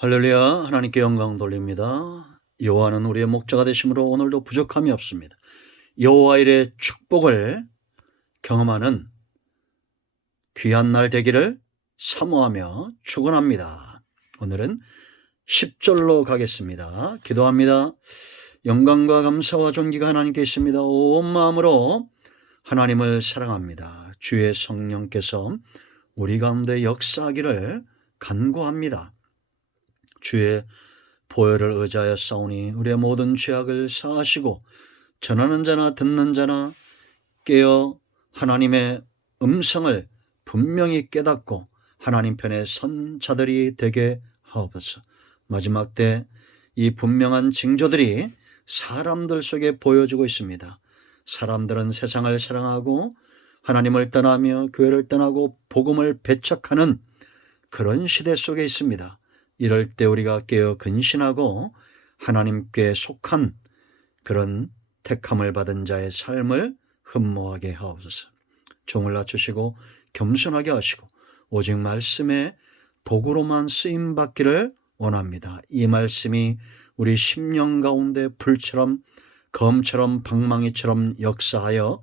할렐루야. 하나님께 영광 돌립니다. 여호와는 우리의 목자가 되심으로 오늘도 부족함이 없습니다. 여호와 일의 축복을 경험하는 귀한 날 되기를 사모하며 축원합니다. 오늘은 10절로 가겠습니다. 기도합니다. 영광과 감사와 존귀가 하나님께 있습니다. 온 마음으로 하나님을 사랑합니다. 주의 성령께서 우리 가운데 역사하기를 간구합니다. 주의 보혈을 의지하여 싸우니 우리의 모든 죄악을 사하시고 전하는 자나 듣는 자나 깨어 하나님의 음성을 분명히 깨닫고 하나님 편에 선 자들이 되게 하옵소서. 마지막 때 이 분명한 징조들이 사람들 속에 보여지고 있습니다. 사람들은 세상을 사랑하고 하나님을 떠나며 교회를 떠나고 복음을 배척하는 그런 시대 속에 있습니다. 이럴 때 우리가 깨어 근신하고 하나님께 속한 그런 택함을 받은 자의 삶을 흠모하게 하옵소서. 종을 낮추시고 겸손하게 하시고 오직 말씀의 도구로만 쓰임받기를 원합니다. 이 말씀이 우리 심령 가운데 불처럼 검처럼 방망이처럼 역사하여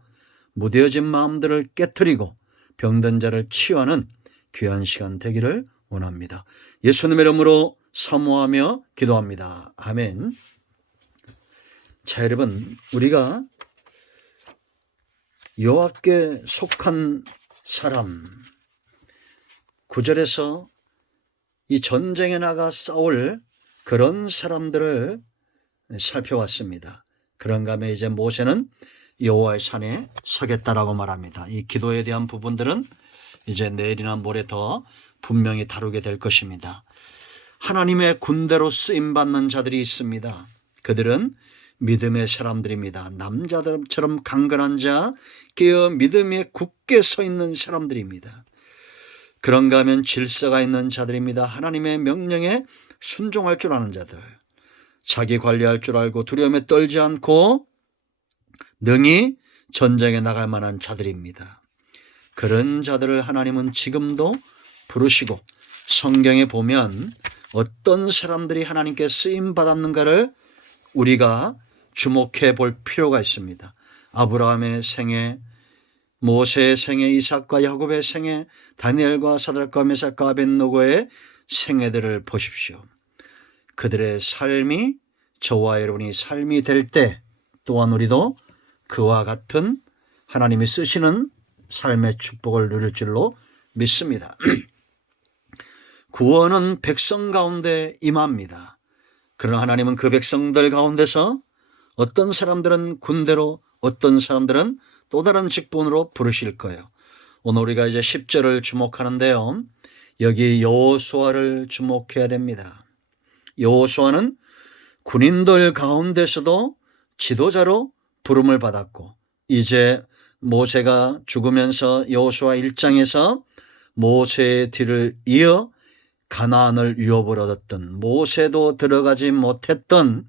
무뎌진 마음들을 깨트리고 병든 자를 치유하는 귀한 시간 되기를 원합니다. 예수님의 이름으로 사모하며 기도합니다. 아멘. 자, 여러분, 우리가 여호와께 속한 사람, 9절에서 이 전쟁에 나가 싸울 그런 사람들을 살펴왔습니다. 그런가 하면 이제 모세는 여호와의 산에 서겠다라고 말합니다. 이 기도에 대한 부분들은 이제 내일이나 모레 더 분명히 다루게 될 것입니다. 하나님의 군대로 쓰임받는 자들이 있습니다. 그들은 믿음의 사람들입니다. 남자들처럼 강건한 자, 깨어 믿음에 굳게 서 있는 사람들입니다. 그런가 하면 질서가 있는 자들입니다. 하나님의 명령에 순종할 줄 아는 자들, 자기 관리할 줄 알고 두려움에 떨지 않고 능히 전쟁에 나갈 만한 자들입니다. 그런 자들을 하나님은 지금도 부르시고 성경에 보면 어떤 사람들이 하나님께 쓰임받았는가를 우리가 주목해 볼 필요가 있습니다. 아브라함의 생애, 모세의 생애, 이삭과 야곱의 생애, 다니엘과 사드락과 메삭과 아벳노고의 생애들을 보십시오. 그들의 삶이 저와 여러분이 삶이 될 때 또한 우리도 그와 같은 하나님이 쓰시는 삶의 축복을 누릴 줄로 믿습니다. 구원은 백성 가운데 임합니다. 그러나 하나님은 그 백성들 가운데서 어떤 사람들은 군대로, 어떤 사람들은 또 다른 직분으로 부르실 거예요. 오늘 우리가 이제 10절을 주목하는데요. 여기 여호수아를 주목해야 됩니다. 여호수아는 군인들 가운데서도 지도자로 부름을 받았고, 이제 모세가 죽으면서 여호수아 1장에서 모세의 뒤를 이어 가나안을 유업을 얻었던, 모세도 들어가지 못했던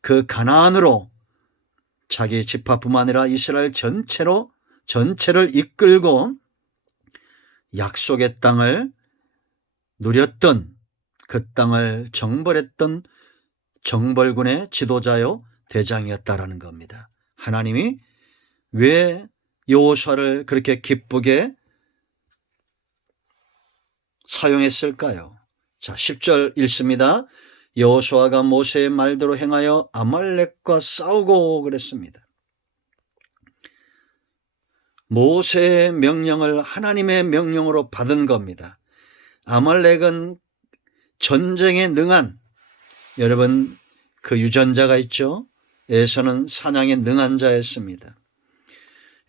그 가나안으로 자기 지파뿐만 아니라 이스라엘 전체를 이끌고 약속의 땅을 누렸던, 그 땅을 정벌했던 정벌군의 지도자요 대장이었다라는 겁니다. 하나님이 왜 여호수아를 그렇게 기쁘게 사용했을까요? 자, 10절 읽습니다. 여호수아가 모세의 말대로 행하여 아말렉과 싸우고 그랬습니다. 모세의 명령을 하나님의 명령으로 받은 겁니다. 아말렉은 전쟁에 능한, 여러분 그 유전자가 있죠. 에서는 사냥에 능한 자였습니다.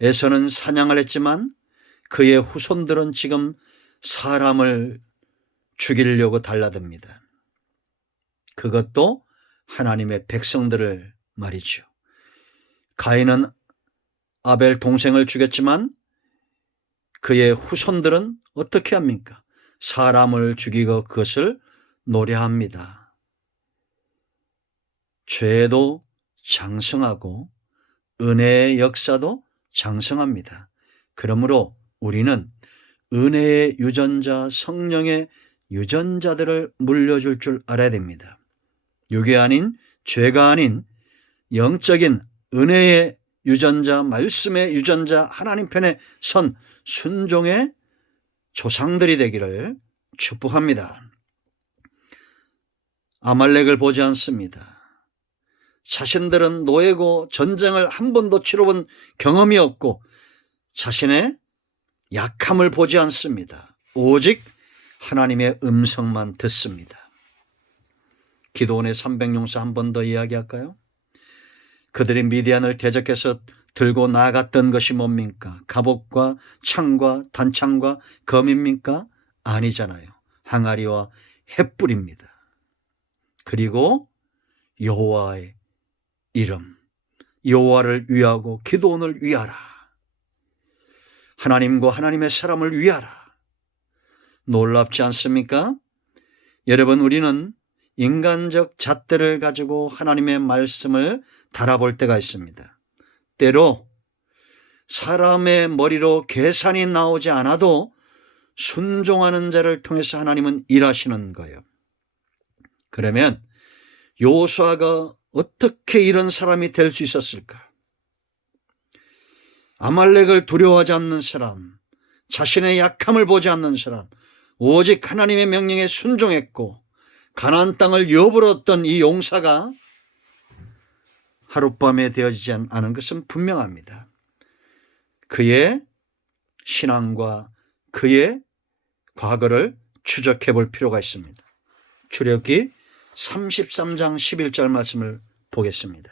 에서는 사냥을 했지만 그의 후손들은 지금 사람을 죽이려고 달라듭니다. 그것도 하나님의 백성들을 말이죠. 가인은 아벨 동생을 죽였지만 그의 후손들은 어떻게 합니까? 사람을 죽이고 그것을 노래합니다. 죄도 장성하고 은혜의 역사도 장성합니다. 그러므로 우리는 은혜의 유전자 성령의 유전자들을 물려줄 줄 알아야 됩니다. 육이 아닌, 죄가 아닌 영적인 은혜의 유전자, 말씀의 유전자, 하나님 편에 선 순종의 조상들이 되기를 축복합니다. 아말렉을 보지 않습니다. 자신들은 노예고 전쟁을 한 번도 치러본 경험이 없고 자신의 약함을 보지 않습니다. 오직 하나님의 음성만 듣습니다. 기드온의 300용사 한 번 더 이야기할까요? 그들이 미디안을 대적해서 들고 나갔던 것이 뭡니까? 갑옷과 창과 단창과 검입니까? 아니잖아요. 항아리와 횃불입니다. 그리고 여호와의 이름, 여호와를 위하고 기드온을 위하라. 하나님과 하나님의 사람을 위하라. 놀랍지 않습니까? 여러분, 우리는 인간적 잣대를 가지고 하나님의 말씀을 달아볼 때가 있습니다. 때로 사람의 머리로 계산이 나오지 않아도 순종하는 자를 통해서 하나님은 일하시는 거예요. 그러면 여호수아가 어떻게 이런 사람이 될 수 있었을까? 아말렉을 두려워하지 않는 사람, 자신의 약함을 보지 않는 사람, 오직 하나님의 명령에 순종했고 가나안 땅을 여부로 얻던 이 용사가 하룻밤에 되어지지 않은 것은 분명합니다. 그의 신앙과 그의 과거를 추적해 볼 필요가 있습니다. 출애굽기 33장 11절 말씀을 보겠습니다.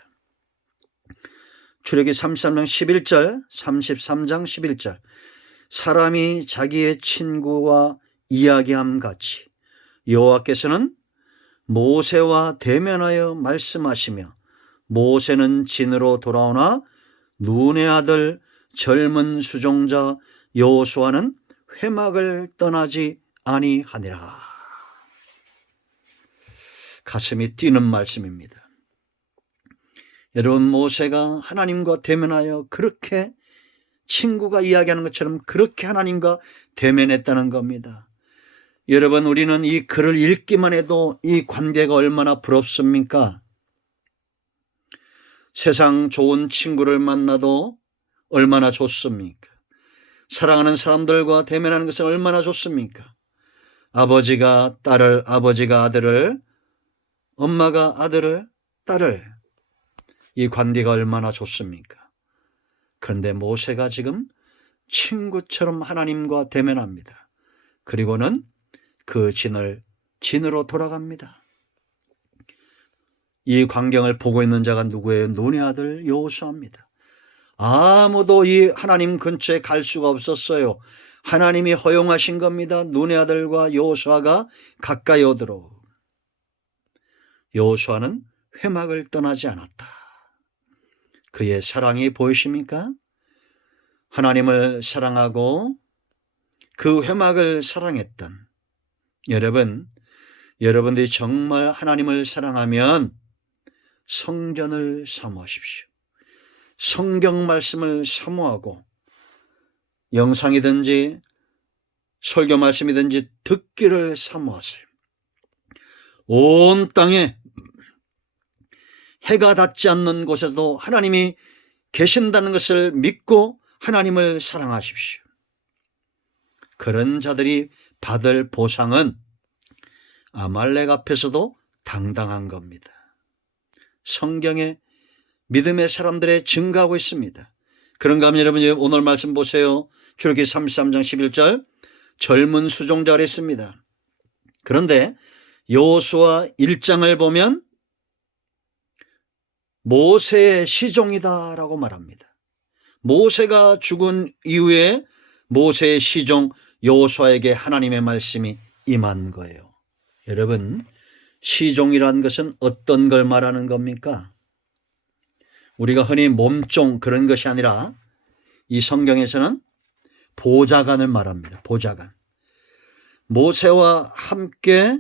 출애굽기 33장 11절, 33장 11절. 사람이 자기의 친구와 이야기함 같이 여호와께서는 모세와 대면하여 말씀하시며 모세는 진으로 돌아오나 눈의 아들 젊은 수종자 여호수아는 회막을 떠나지 아니하니라. 가슴이 뛰는 말씀입니다. 여러분, 모세가 하나님과 대면하여 그렇게 친구가 이야기하는 것처럼 그렇게 하나님과 대면했다는 겁니다. 여러분, 우리는 이 글을 읽기만 해도 이 관계가 얼마나 부럽습니까? 세상 좋은 친구를 만나도 얼마나 좋습니까? 사랑하는 사람들과 대면하는 것은 얼마나 좋습니까? 아버지가 딸을, 아버지가 아들을, 엄마가 아들을, 딸을, 이 관계가 얼마나 좋습니까? 그런데 모세가 지금 친구처럼 하나님과 대면합니다. 그리고는 그 진으로 돌아갑니다. 이 광경을 보고 있는 자가 누구예요? 눈의 아들 여호수아입니다. 아무도 이 하나님 근처에 갈 수가 없었어요. 하나님이 허용하신 겁니다. 눈의 아들과 여호수아가 가까이 오도록. 여호수아는 회막을 떠나지 않았다. 그의 사랑이 보이십니까? 하나님을 사랑하고 그 회막을 사랑했던 여러분들이 정말 하나님을 사랑하면 성전을 사모하십시오. 성경 말씀을 사모하고 영상이든지 설교 말씀이든지 듣기를 사모하세요. 온 땅에 해가 닿지 않는 곳에서도 하나님이 계신다는 것을 믿고 하나님을 사랑하십시오. 그런 자들이 받을 보상은 아말렉 앞에서도 당당한 겁니다. 성경에 믿음의 사람들의 증가하고 있습니다. 그런가 하면 여러분 오늘 말씀 보세요. 출애굽기 33장 11절 젊은 수종자를 했습니다. 그런데 여호수아 1장을 보면 모세의 시종이다라고 말합니다. 모세가 죽은 이후에 모세의 시종 여호수아에게 하나님의 말씀이 임한 거예요. 여러분, 시종이라는 것은 어떤 걸 말하는 겁니까? 우리가 흔히 몸종 그런 것이 아니라 이 성경에서는 보좌관을 말합니다. 보좌관. 모세와 함께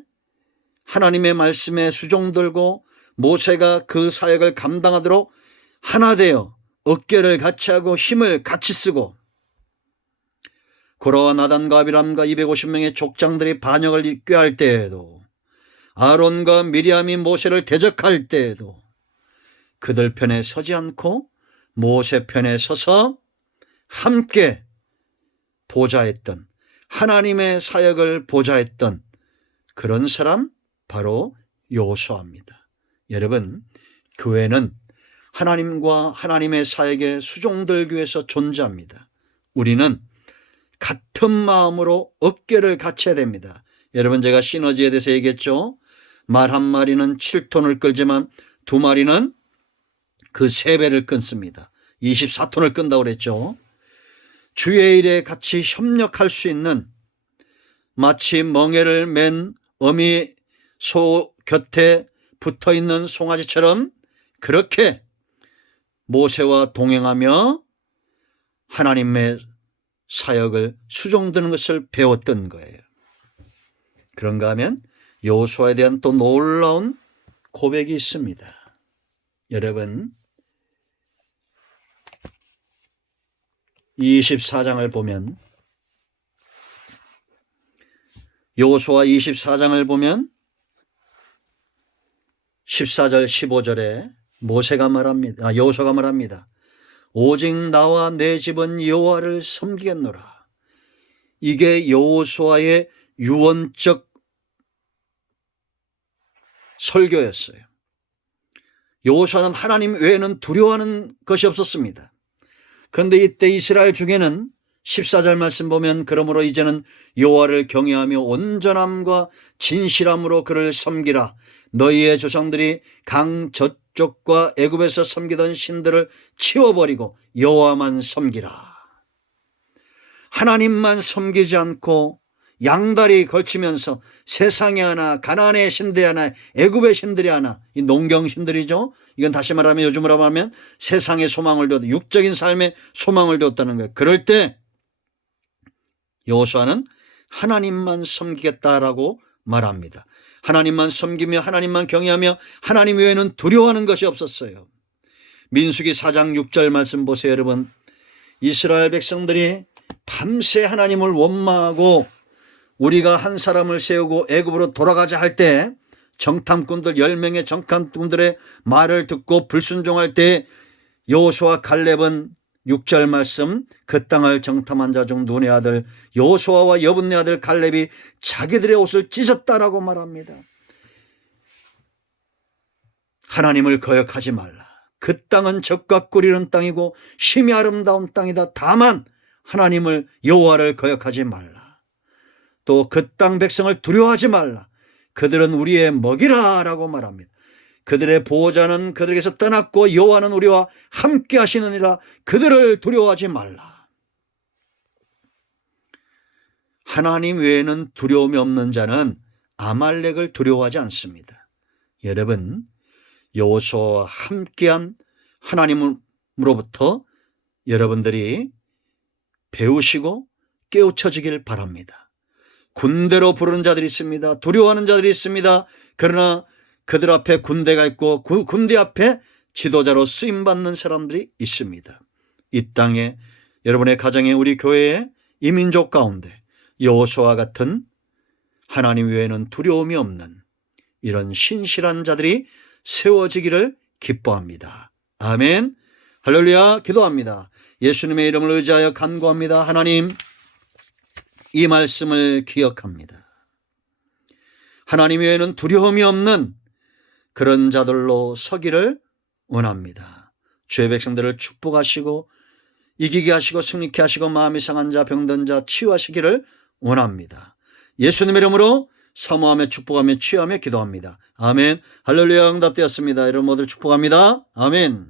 하나님의 말씀에 수종 들고 모세가 그 사역을 감당하도록 하나 되어 어깨를 같이 하고 힘을 같이 쓰고 고라와 나단과 아비람과 250명의 족장들이 반역을 꾀할 때에도, 아론과 미리암이 모세를 대적할 때에도 그들 편에 서지 않고 모세 편에 서서 함께 보좌했던, 하나님의 사역을 보좌했던 그런 사람 바로 여호수아입니다. 여러분, 교회는 하나님과 하나님의 사역의 수종들 위해서 존재합니다. 우리는 같은 마음으로 어깨를 갖춰야 됩니다. 여러분, 제가 시너지에 대해서 얘기했죠. 말 한 마리는 7톤을 끌지만 두 마리는 그 3배를 끊습니다. 24톤을 끈다고 그랬죠. 주의 일에 같이 협력할 수 있는, 마치 멍에를 맨 어미 소 곁에 붙어있는 송아지처럼 그렇게 모세와 동행하며 하나님의 사역을 수종드는 것을 배웠던 거예요. 그런가 하면 여호수아에 대한 또 놀라운 고백이 있습니다. 여러분, 24장을 보면, 여호수아 24장을 보면 14절 15절에 모세가 말합니다. 여호수아가 말합니다. 오직 나와 내 집은 여호와를 섬기겠노라. 이게 여호수아의 유언적 설교였어요. 여호수아는 하나님 외에는 두려워하는 것이 없었습니다. 그런데 이때 이스라엘 중에는 14절 말씀 보면, 그러므로 이제는 여호와를 경외하며 온전함과 진실함으로 그를 섬기라. 너희의 조상들이 강 저쪽과 애굽에서 섬기던 신들을 치워버리고 여호와만 섬기라. 하나님만 섬기지 않고 양다리 걸치면서 세상에 하나, 가나안의 신들이 하나, 애굽의 신들이 하나, 이 농경 신들이죠. 이건 다시 말하면, 요즘으로 말하면 세상의 소망을 두었다, 육적인 삶의 소망을 두었다는 거예요. 그럴 때 여호수아는 하나님만 섬기겠다라고 말합니다. 하나님만 섬기며 하나님만 경외하며 하나님 외에는 두려워하는 것이 없었어요. 민수기 4장 6절 말씀 보세요. 여러분, 이스라엘 백성들이 밤새 하나님을 원망하고 우리가 한 사람을 세우고 애굽으로 돌아가자 할 때, 정탐꾼들 10명의 정탐꾼들의 말을 듣고 불순종할 때 여호수아 갈렙은 6절 말씀, 그 땅을 정탐한 자 중 눈의 아들 여호수아와 여분네 아들 갈렙이 자기들의 옷을 찢었다라고 말합니다. 하나님을 거역하지 말라. 그 땅은 적과 꿀이는 땅이고 심히 아름다운 땅이다. 다만 하나님을, 여호와를 거역하지 말라. 또 그 땅 백성을 두려워하지 말라. 그들은 우리의 먹이라 라고 말합니다. 그들의 보호자는 그들에게서 떠났고 여호와는 우리와 함께 하시느니라. 그들을 두려워하지 말라. 하나님 외에는 두려움이 없는 자는 아말렉을 두려워하지 않습니다. 여러분, 여호수아와 함께한 하나님으로부터 여러분들이 배우시고 깨우쳐지길 바랍니다. 군대로 부르는 자들이 있습니다. 두려워하는 자들이 있습니다. 그러나 그들 앞에 군대가 있고 그 군대 앞에 지도자로 쓰임받는 사람들이 있습니다. 이 땅에, 여러분의 가정에, 우리 교회에, 이 민족 가운데 여호수아와 같은 하나님 외에는 두려움이 없는 이런 신실한 자들이 세워지기를 기뻐합니다. 아멘. 할렐루야. 기도합니다. 예수님의 이름을 의지하여 간구합니다. 하나님, 이 말씀을 기억합니다. 하나님 외에는 두려움이 없는 그런 자들로 서기를 원합니다. 주의 백성들을 축복하시고 이기게 하시고 승리케 하시고 마음이 상한 자, 병든 자 치유하시기를 원합니다. 예수님 이름으로 사모하며 축복하며 치유하며 기도합니다. 아멘. 할렐루야. 응답되었습니다. 여러분 모두 축복합니다. 아멘.